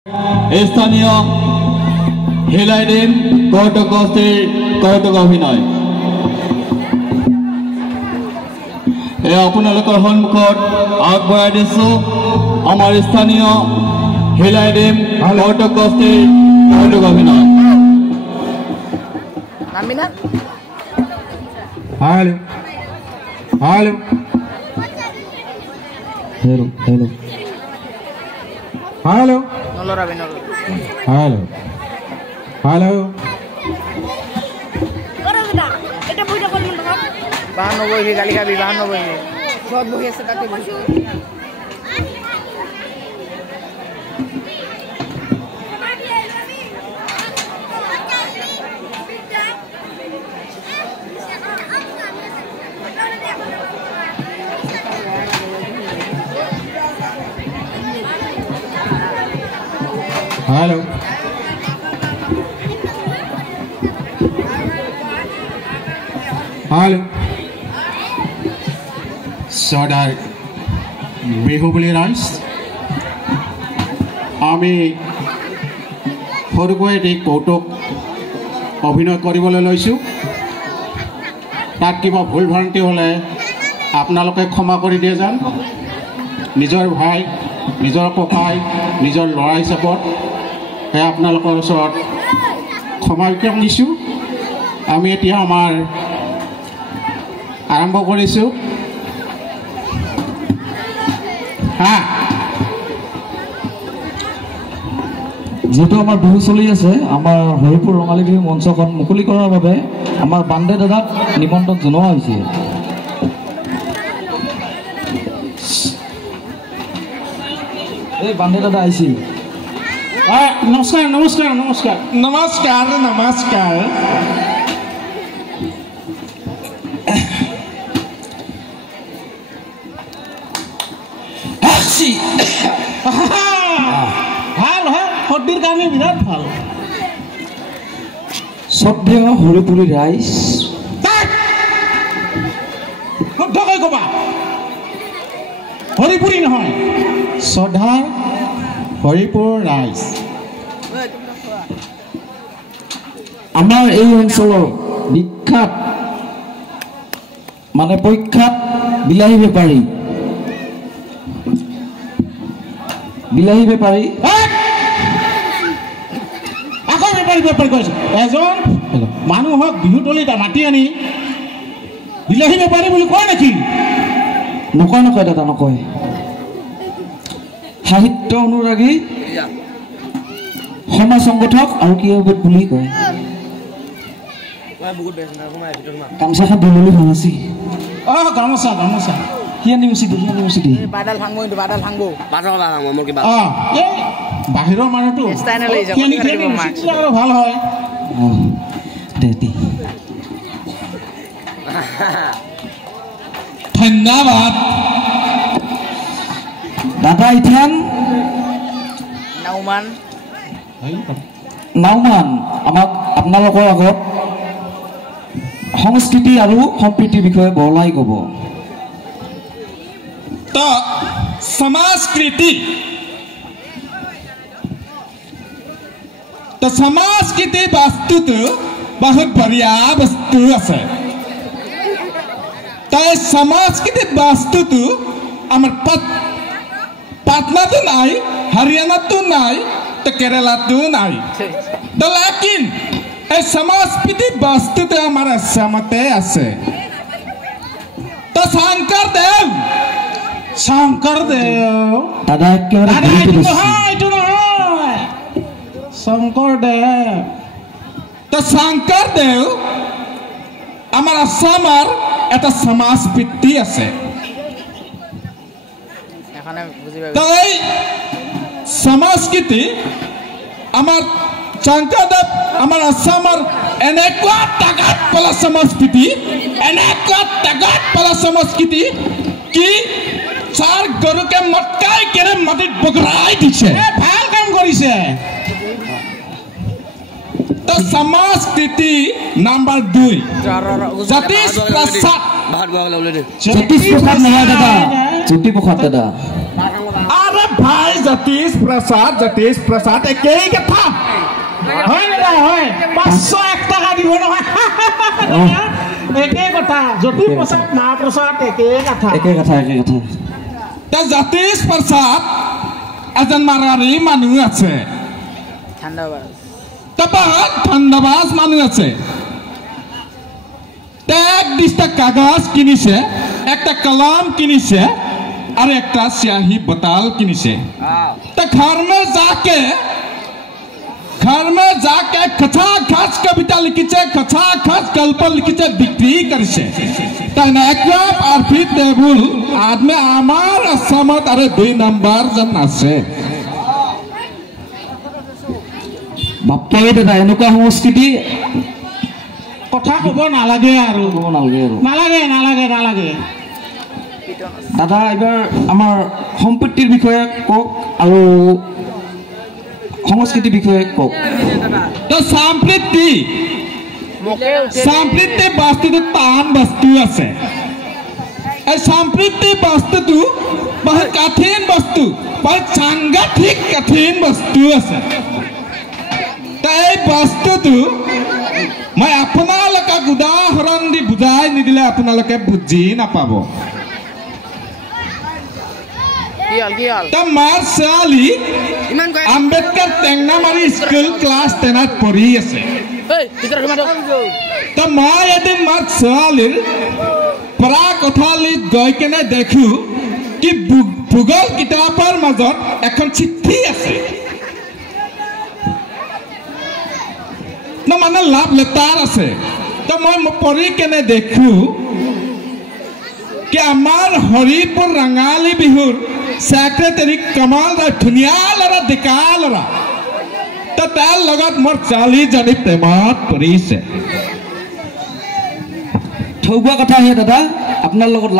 স্থানীয় হিলাই ডিম কৌতুক গোষ্ঠীৰ কৌতুক অভিনয় আপোনালোকৰ সন্মুখত আগবঢ়াই দিছোঁ আমাৰ স্থানীয় হিলাই ডিম কৌতুক গোষ্ঠীৰ কৌতুক অভিনয় Halo. Halo. Hello, hello. Halo. Halo. Halo. এটা বইটা কল মন রাখ 92 কে গালি খাবি 92 কে সব বই আছে তাতে বসে Halo. Halo. Sodar Behubali Rice. আমি সৰুকৈ এটি কৌতুক অভিনয় কৰিবলৈ লৈছোঁ তাত কিবা ভুল ভ্ৰান্তি হ'লে আপোনালোকে ক্ষমা কৰি দিয়ে যেন নিজৰ ভাই নিজৰ ককাই নিজৰ ল'ৰা হিচাপত আপোনালোকৰ ওচৰত ক্ষমা বিচাৰিছোঁ আমি এতিয়া আমাৰ আৰম্ভ কৰিছোঁ যেহেতু আমাৰ বিহু চলি আছে আমাৰ হৰিপুৰ ৰঙালী বিহু মঞ্চখন মুকলি কৰাৰ বাবে আমাৰ বান্দে দাদাক নিমন্ত্ৰণ জনোৱা হৈছে এই বান্দে দাদা আহিছিল নমস্কাৰ নমস্কাৰ নমস্কাৰ নমস্কাৰ নমস্কাৰ ভাল হয় সৰ্দিৰ কাৰণে বিৰাট ভাল শ্ৰদ্ধেয় হৰিপুৰী ৰাইজ শুদ্ধকৈ ক'বা হৰিপুৰী নহয় শ্ৰদ্ধাৰ হৰিপুৰ ৰাইজ আমাৰ এই অঞ্চলৰ বিখ্যাত মানে প্ৰখ্যাত বিলাহী বেপাৰী আকৌ বেপাৰী কৈছে এজন মানুহক বিহুতলিত মাতি আনি বিলাহী বেপাৰী বুলি কয় নেকি নকয় দাদা নকয় সাহিত্য অনুৰাগী সমাজ সংগঠক আৰু কি হ'ব বুলি কয় গামোচাখন ধুললি ভাঙাছি গামোচা গামোচা বাহিৰৰ মানুহটো ভাল হয় ধন্যবাদ দাদা ইথান নাওমান আমাক আপোনালোকৰ আগত সংস্কৃতি আৰু সম্প্ৰীতিৰ বিষয়ে বহলাই ক'ব तो समाजकृति वस्तु तो बहुत बढ़िया वस्तु আছে तो समाजकृति वस्तु तो आमार पाटना तो नाई हरियाणा तो नाई तो केरला तो नाई तो लेकिन समाजकृति वस्तु तो आमार असमते আছে तो শংকৰদেৱ দাদা একেবাৰে শংকৰদেৱ আমাৰ আসামৰ এটা সমাজপিতৃ আছে তাই সমাজকৃতি আমাৰ শংকৰদেৱ আমাৰ আসামৰ এনেকুৱা টাকাত পলা সমাজপিতৃ এনেকুৱা টাকাত পলা সমাজকৃতি কি চাৰ গৰুকে মটকাই কেনে মাটিত বগৰাই দিছে ভাল কাম কৰিছে তো সমাজকৃতি নাম্বাৰ 2 জ্যোতিষ প্ৰসাদ নহয় দাদা জ্যোতি প্ৰসাদ দাদা আৰে ভাই জ্যোতিষ প্ৰসাদ একেই কথা হয় নে হয় 501 টকা দিব নহয় একেই কথা জ্যোতিষ প্ৰসাদ মহাপ্ৰসাদ একেই কথা জ্যোতিষ প্ৰসাদ এজন মাৰাৰী মানুহ আছে ঠাণ্ডাবাজ মানুহ আছে এক 20টা কাগজ কিনিছে একটা কলম কিনিছে और एक स्याही बोतल किनिसे तो घर में जाके खचा खच कविता लिखिছে खचा खच गल्प लिखिছে बिक्री करिছে তাই না একদম আর ফির টেবুল আদমে আমার আসামত আরে 2 নাম্বার জন আছে বাপ্পাই দাদা এনেকুৱা সংস্কৃতি কথা কব নালাগে আৰু নালাগে দাদা এবাৰ আমাৰ সম্পত্তিৰ বিষয়ে কক আৰু সংস্কৃতিৰ বিষয়ে কক তো সম্পত্তি বস্তুটো টান বস্তু আছে এই সম্পত্তি বস্তুটো বহুত কঠিন বস্তু বহুত সাংঘাতিক কঠিন বস্তু আছে তো এই বস্তুটো মই আপোনালোকক উদাহৰণ দি বুজাই নিদিলে আপোনালোকে বুজি নাপাব मार साली आम्बेडकर टेंगनामारी स्कूल क्लास 10 पढ़ी আছে तो मैं एदिन मार सालिर परा कथालित गई केने देखू कि भूगोल कितापर মাজত এখন চিঠি আছে না মানে লাভ লেটার আছে তো মই পঢ়ি কেনে দেখু कि आमार हरिपुर रंगाली बिहुर सेक्रेटरी कमाल रा धुनिया लरा दिका लरा तो तार लगत मोर 40 जनी प्रेमत परिছে ठौबा কথা হে দাদা আপনার লগত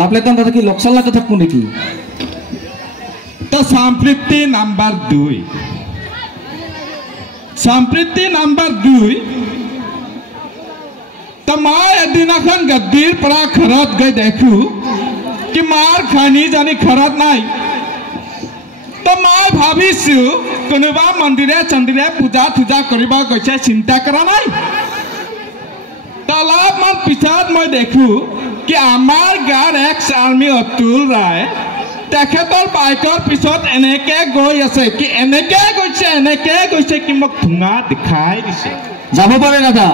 লাভ লেতন দাদা কি লোকসান লাগে থাকবো নাকি তো সম্পৃক্তি নাম্বার 2 तो मैं एदिनाखन गद्दीर परा खरत गई देखू कि मार खानी जानी खरत नहीं तो मैं भाविछु कोनोबा मंदिरे चंदिरे पूजा थूजा करिबा गइছে चिंता करा नहीं तो लाभ मान पिछात मैं देखू कि आमार गार एक्स आर्मी अतुल राय তেখেতৰ বাইকৰ পিছত এনেকে গৈ আছে कि এনেকে গৈছে कि মোক ধুঙা দেখাই দিছে যাব পাৰে দাদা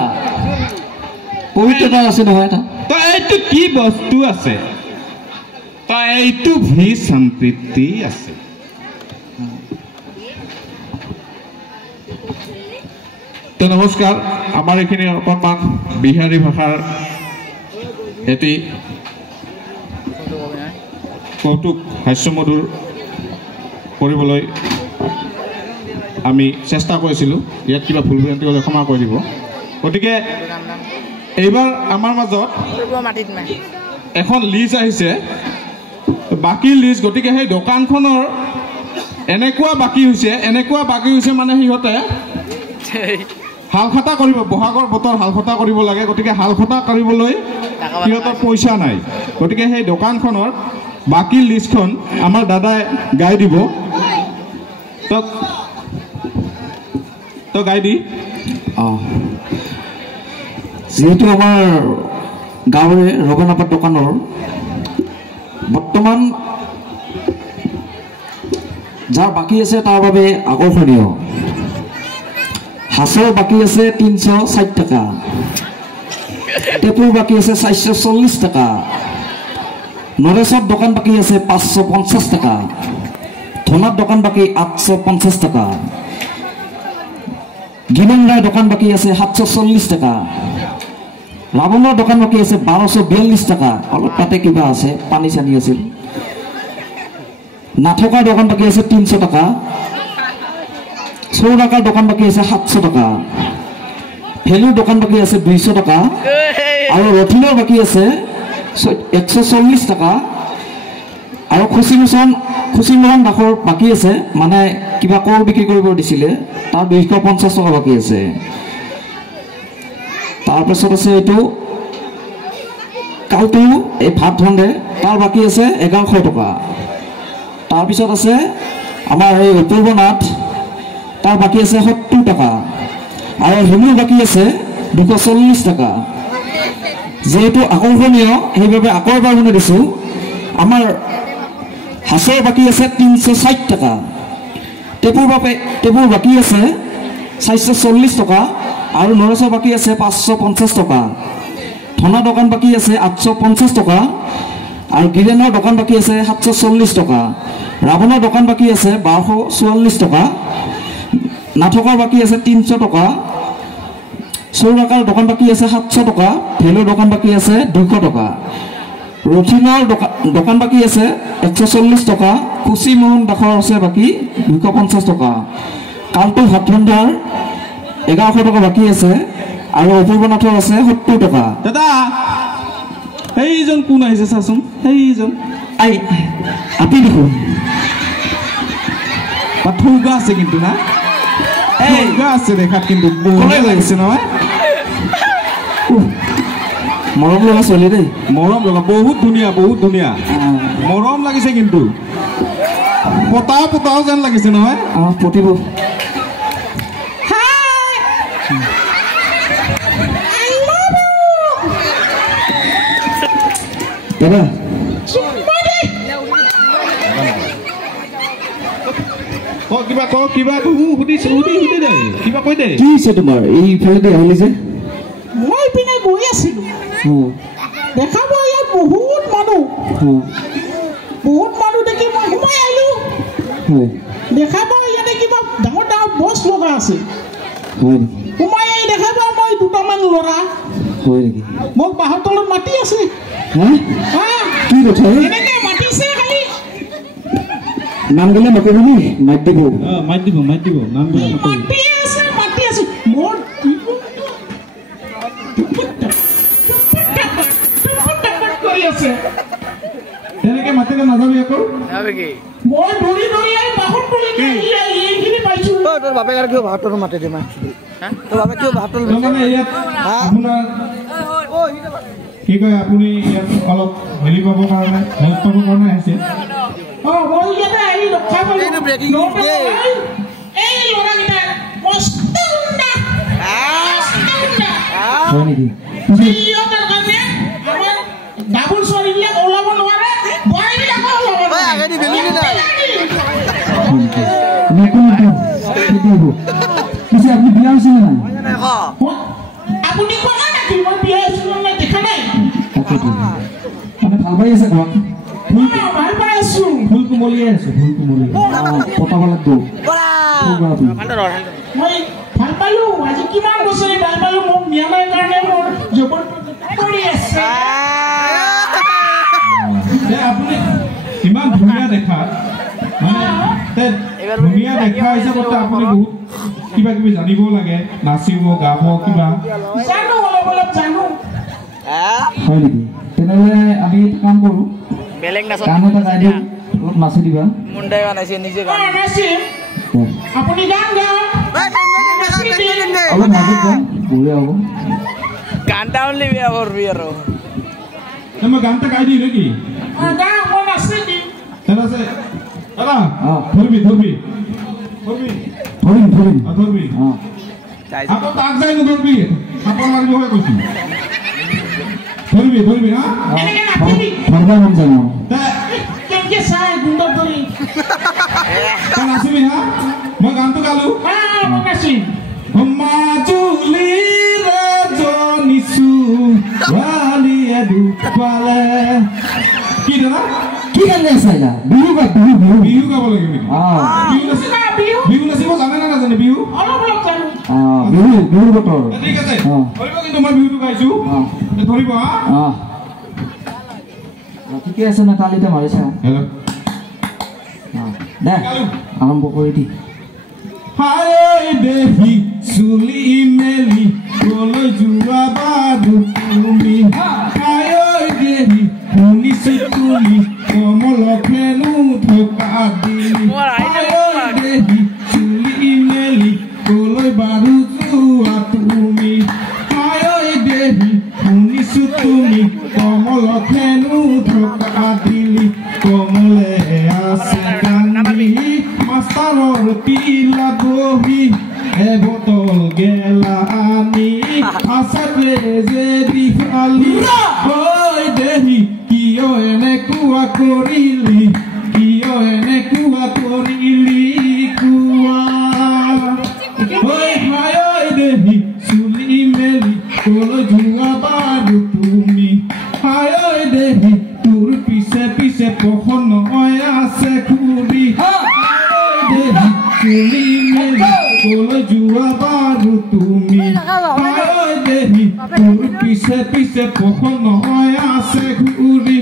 পবিত্ৰতা আছে নহয় এটা তো এইটো কি বস্তু আছে তো এইটো ভি সম্পৃক্তি আছে তো নমস্কাৰ আমাৰ এখিনি অকণমান বিহাৰী ভাষাৰ এটি কৌতুক হাস্যমধুৰ কৰিবলৈ আমি চেষ্টা কৰিছিলোঁ ইয়াত কিবা ভুল ভ্ৰান্তি হ'লে ক্ষমা কৰি দিব গতিকে এইবাৰ আমাৰ মাজত এখন লিষ্ট আহিছে বাকি লিষ্ট গতিকে সেই দোকানখনৰ এনেকুৱা বাকি হৈছে মানে সিহঁতে হালখতা কৰিব বহাগৰ বতৰ হালখতা কৰিব লাগে গতিকে হালখতা কৰিবলৈ সিহঁতৰ পইচা নাই গতিকে সেই দোকানখনৰ বাকি লিষ্টখন আমাৰ দাদাই গাই দিব তো গাই দি যেহেতু আমাৰ গাঁৱৰে ৰগনাপাত দোকানৰ বৰ্তমান যাৰ বাকী আছে তাৰ বাবে আকৰ্ষণীয় হাঁচৰ বাকী আছে 360 টাকা টেপুৰ বাকী আছে 440 টাকা নৰেশৰ দোকান বাকী আছে 550 টাকা ধনাৰ দোকান বাকী 850 টাকা গিমন ৰায় দোকান বাকী আছে 740 টাকা ৰাবণৰ দোকান বাকী আছে 1242 টাকা অলপ তাতে কিবা আছে পানী চানি আছিল নাথকাৰ দোকান বাকী আছে 300 টাকা সৌৰাকাৰ দোকান বাকী আছে 700 টাকা ফেলুৰ দোকান বাকী আছে 200 টাকা আৰু ৰথিনৰ বাকী আছে 140 টাকা আৰু খুচিমোহন দাসৰ বাকী আছে মানে কিবা কৰ বিক্ৰী কৰিব দিছিলে তাৰ 250 টাকা বাকী আছে তাৰপিছত আছে এইটো কালটো এই ভাত ধন্দে তাৰ বাকী আছে 1100 টাকা তাৰপিছত আছে আমাৰ এই অপূৰ্বনাথ, তাৰ বাকী আছে 70 টকা, আৰু হেমু বাকী আছে 240 টকা। যেহেতু আকৰ্ষণীয় সেইবাবে আকৌ এবাৰ শুনি দিছোঁ, আমাৰ হাঁচৰ বাকী আছে 360 টকা, টেপুৰ বাকী আছে 440 টকা, আৰু নৰচৰ বাকী আছে 550 টকা, ধনা দোকান বাকী আছে 850 টকা, আৰু গিৰেনৰ দোকান বাকী আছে 740 টকা, ৰাৱণৰ দোকান বাকী আছে 1244 টকা, নাটকৰ বাকী আছে 300 টকা, চৌৰাকাৰ দোকান বাকী আছে 700 টকা, ভেলৰ দোকান বাকী আছে 200 টকা, ৰথিনৰ দোকান বাকী আছে 140 টকা, কুচি মোহন দাসৰ আছে বাকী 250 টকা, কালটো ভাত ৰন্ধাৰ 1100 টকা বাকী আছে, আৰু অপূৰ্বনাথৰ আছে 70 টকা। দাদা সেইজন কোন আহিছে চাচোন, সেইজন আপি দেখোন থৌগা আছে কিন্তু না, থৌগা আছে দেখাত, কিন্তু বহুত লাগিছে নহয়, মৰম লগা ছোৱালী দেই, মৰম লগা, বহুত ধুনীয়া, বহুত ধুনীয়া, মৰম লাগিছে, কিন্তু পতাও যেন লাগিছে নহয়। পতিব দাদা কিবা সুধিছে, সুধি দে, কিবা কৈ দে। কি হৈছে তোমাৰ এইফালেদি আহিলি যে? মই পিনে গৈ আছিলো, দেখা পাই ইয়াত বহুত মানুহ দেখি মই সোমাই আহিলো, দেখা পাই ইয়াতে কিবা ডাঙৰ ডাঙৰ বছ লগা আছে, সোমাই আহি দেখা পাওঁ মই দুটামান ল'ৰা মোক বাঁহৰ তলত মাতি আছে, কি কথা এনেকে মাতিছে, খালি নাম গ'লে নকৰিব নি? মাত দিব নাম গ'লে মাতি আছে মোৰ কৰি আছে, তেনেকে মাতিলে নাযাবি আকৌ, মই দৌৰি আহি বাঁহৰ তলত এইখিনি পাইছো। তোৰ বাপে আৰু কিয় ভাতৰ মাতি দে, তোৰ বাপে কিয় ভাতৰ মানে ইয়াত আপোনাৰ কি কয়, আপুনি ইয়াত অলপ হেৰি পাবৰ কাৰণে, হেল্প পাবৰ কাৰণে আহিছে। মই ইয়াতে আহি ৰক্ষা পালো, এই ল'ৰাকেইটা মস্ত উন্না, সিহঁতৰ কাৰণে আমাৰ ডাবুল ছোৱালীবিলাক ওলাব নোৱাৰে, বোৱাৰীবিলাকো ওলাব নোৱাৰে। পিছে আপুনি বিয়া হৈছিল নাই? আপুনি কোৱা নেকি মই বিয়া হৈছিল নাই? দেখা নাই, মানে ভাল পাই আছে ঘৰত? ভাল পাই আছো, ফুল কোমলিয়াই আছো, পতাব লাগিব। মই ভাল পালো, আজি কিমান বছৰে ভাল পালো, মোক নিয়ামাৰ কাৰণে মোৰ জবৰ কৰি আছে। আপুনি ইমান ধুনীয়া দেখা, মানে ধুনীয়া দেখা হিচাপতে আপুনি বহুত কিবা কিবি জানিব লাগে, নাচিব গাব কিবা জানো, অলপ জানো। হয় নেকি? তেনেহ'লে আমি এটা কাম কৰোঁ, বেলেগ গান এটা গাই দিওঁ, অলপ নাচি দিবা। মুণ্ডাই বনাইছে নিজে গান, আপুনি গান গাওক, অলপ নাচিত গান বঢ়িয়া হ'ব। গানটা অনলি বেয়া করবি আৰু মই গানটা গাই দিই নেকি? দাদা ধৰবি আকৌ তাক যাই নধৰবি, থাপৰ মাৰিব হয় কৈছো, ধৰবি হা ধৰবা মন যায় না, নাচিবি হা। মই গানটো গালো, মাজুলীৰে জনিছো ছোৱালীয়ে দুপালে। কি দাদা, কি গান গাই চাইলা? বিহু গাব লাগিব নেকি? বিহু নাচিব জানে না নাজানে? বিহু বিহুৰ বতৰ। ঠিক আছে, ধৰিব কিন্তু মই বিহুটো গাইছো, ধৰিব হা। ঠিকে আছে না, তালিতে মাৰিছা দে, আৰম্ভ কৰি দি। হায় দেহি চুলি মেলি কলৈ যোৱা বাবু তুমি, হায় দেহি শুনিছো তুমি কমল ফেনো থকা দিলি, হায় দেহি চুলি মেলি কলৈ বাৰু যোৱা তুমি, হায় দেহি শুনিছো তুমি কমল ফেনো থকা দিলি, কমলে আছে দিলা বহি এবটল গেলা আনি আছাতে যে দিখালি ঐ দেহি কিয় এনেকুৱা কৰিলি কিয় এনেকুৱা কৰিলি কোৱা ঐ হায় দেহি চুলি মেলি কলৈ যোৱা বাৰু তুমি হায় দেহি তোৰ পিছে পিছে পখন আছে খুৰি দেহি চুলি মেলি কলৈ যোৱা বাৰু তুমি হায় দেহি তোৰ পিছে পিছে পখন আছে খুৰি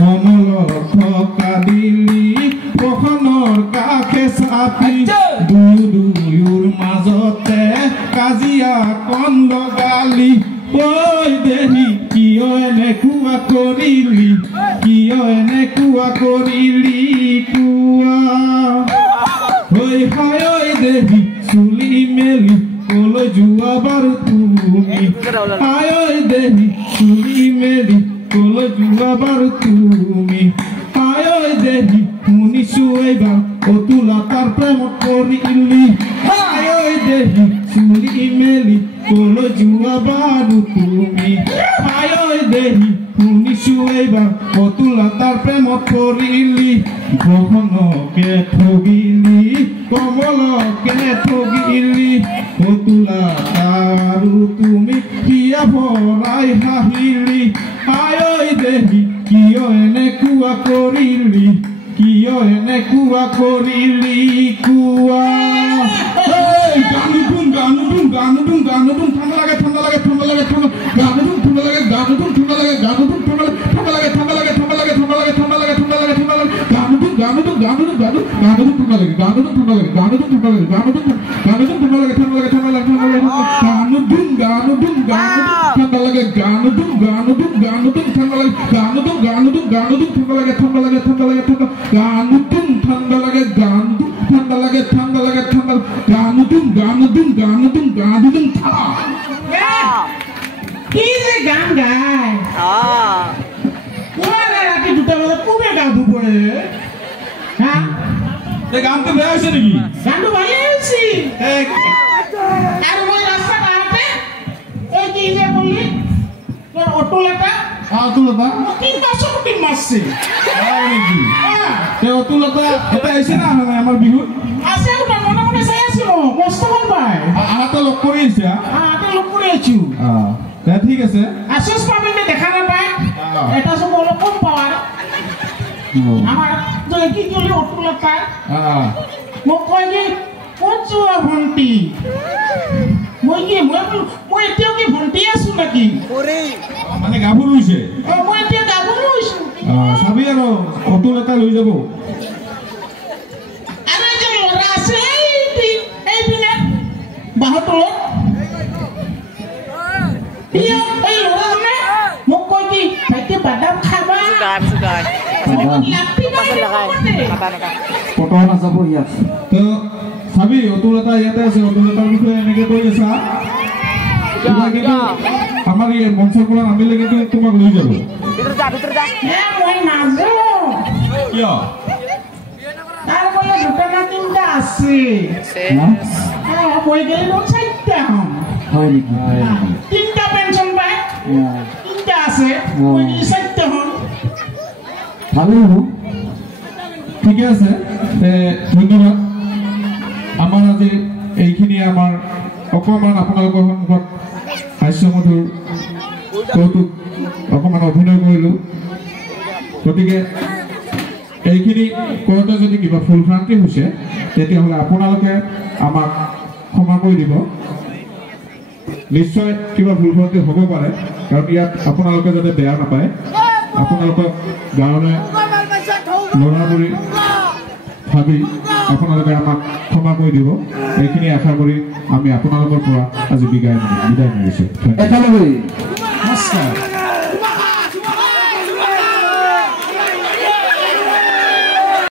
কমলৰ থকা দিলি পখনৰ কাষে চাপি দুয়োৰ মাজতে কাজিয়া কণ লগালি ঐ দেহি কিয় এনেকুৱা কৰিলি কিয় এনেকুৱা কৰিলি কোৱা ঐ হায় দেহি চুলি মেলি কলৈ যোৱা বাৰু তুমি হায় দেহি চুলি মেলি কলৈ যোৱা বাৰু তুমি হায় দেহি শুনিছো এইবাৰ অতুলতাৰ প্ৰেমত পৰিলি হায় দেহি চুলি মেলি কলৈ যোৱা বাৰু তুমি হায় দেহি শুনিছো এইবাৰ অতুলতাৰ প্ৰেমত পৰিলি গহনকে ঠগিলি কমলকে ঠগিলি অতুলতা আৰু তুমি কিয় ভৰাই হাঁহিলি হায় দেহি কিয় এনেকুৱা কৰিলি কিয় এনেকুৱা কৰিলি কোৱা গানুদুম গানুদুম গানুদুম গানুদুম ঠাণ্ডা লাগে ঠাণ্ডা লাগে ঠাণ্ডা লাগে ঠাণ্ডা গানুদুম ঠাণ্ডা লাগে গানুদুম ঠাণ্ডা লাগে গানুদুম ঠাণ্ডা লাগে ঠাণ্ডা লাগে ঠাণ্ডা লাগে ঠাণ্ডা লাগে ঠাণ্ডা লাগে ঠাণ্ডা লাগে ঠাণ্ডা লাগে গানুদুম গানুদুম গানুদুম গানুদুম গানুদুম ঠাণ্ডা লাগে গানুদুম ঠাণ্ডা লাগে গানুদুম ঠাণ্ডা লাগে গানুদুম ঠাণ্ডা লাগে ঠাণ্ডা লাগে ঠাণ্ডা লাগে ঠাণ্ডা লাগে গানুদুম গানুদুম গানুদুম ঠাণ্ডা লাগে গানুদুম গানুদুম গানুদুম ঠাণ্ডা লাগে গানুদুম গানুদুম গানুদুম ঠাণ্ডা লাগে ঠাণ্ডা লাগে ঠাণ্ডা লাগে ঠাণ্ডা গানুদুম ঠাণ্ডা লাগে গানুদুম ঠাণ্ডা লাগে ঠাণ্ডা লাগে ঠাণ্ডা গানুদুম গানুদুম গানুদুম গানুদুম থা কি যে গান গায় কোৱা ৰাতি 2টা বজাত কোনে গান ধুবৰে হা এই গানটো বেয়া হৈছে নেকি গানটো ভালে হৈছে আৰু মই ৰাস্তাত আহোঁতে এই কি যে বললি তোৰ অতুলতা অতুলতা 3 বছৰ কুটি মাৰছে নেকি অতুলতা এটা আহিছে না আমাৰ বিহুত আছে মনে মনে চাই আছিলো মস্ত ভাল পায় আহাতে লগ কৰি আহিছে আহাতে লগ কৰি আছো ঠিক আছে আশীষ পাবিনে দেখা নাপায় এটা সব অলপ কম পাৱাৰ আমাৰ কি কি অতুলতা মোক কয় কি ক'ত যোৱা ভণ্টি মই এতিয়াও কি ভণ্টি আছো নেকি মানে গাভৰু হৈছে মই এতিয়া গাভৰু হৈছো চাবি আৰু অতুলতা লৈ যাব আৰু যে ল'ৰা আছে এইপিনে বাহঁৰ তলত এই ল'ৰাজনে মোক কয় কি ভাইটি বাদাম খাবা ফটো নাযাব ইয়াত তো চাবি অতুলতা ইয়াতে আছে অতুলতাৰ বিষয়ে এনেকে কৈ আছা কিন্তু আমাৰ এই মঞ্চৰ পৰা নামিলে কিন্তু তোমাক লৈ যাব মই নাযাওঁ কিয় তাৰ বোলে 2টা না 3টা আছে মই গেলে 4টা হম হয় নেকি 3টা পেনশন পায় 3টা আছে মই 4টা হম ভালো হ'ব ঠিকে আছে ধন্যবাদ আমাৰ আজি এইখিনি আমাৰ অকণমান আপোনালোকৰ সন্মুখত হাস্যমধুৰ কৌতুক অকণমান অভিনয় কৰিলোঁ গতিকে এইখিনি কৰোঁতে যদি কিবা ভুলভ্ৰান্তি হৈছে তেতিয়াহ'লে আপোনালোকে আমাক ক্ষমা কৰি দিব নিশ্চয় কিবা ভুলভ্ৰান্তি হ'ব পাৰে কাৰণ ইয়াত আপোনালোকে যাতে বেয়া নাপায় আপোনালোকক গাঁৱলৈ ল'ৰা বুলি ভাবি আপোনালোকে আমাক ক্ষমা কৰি দিব এইখিনি আশা কৰি আমি আপোনালোকৰ পৰা আজি বিদায় মাৰিছোঁ একেলগে নমস্কাৰ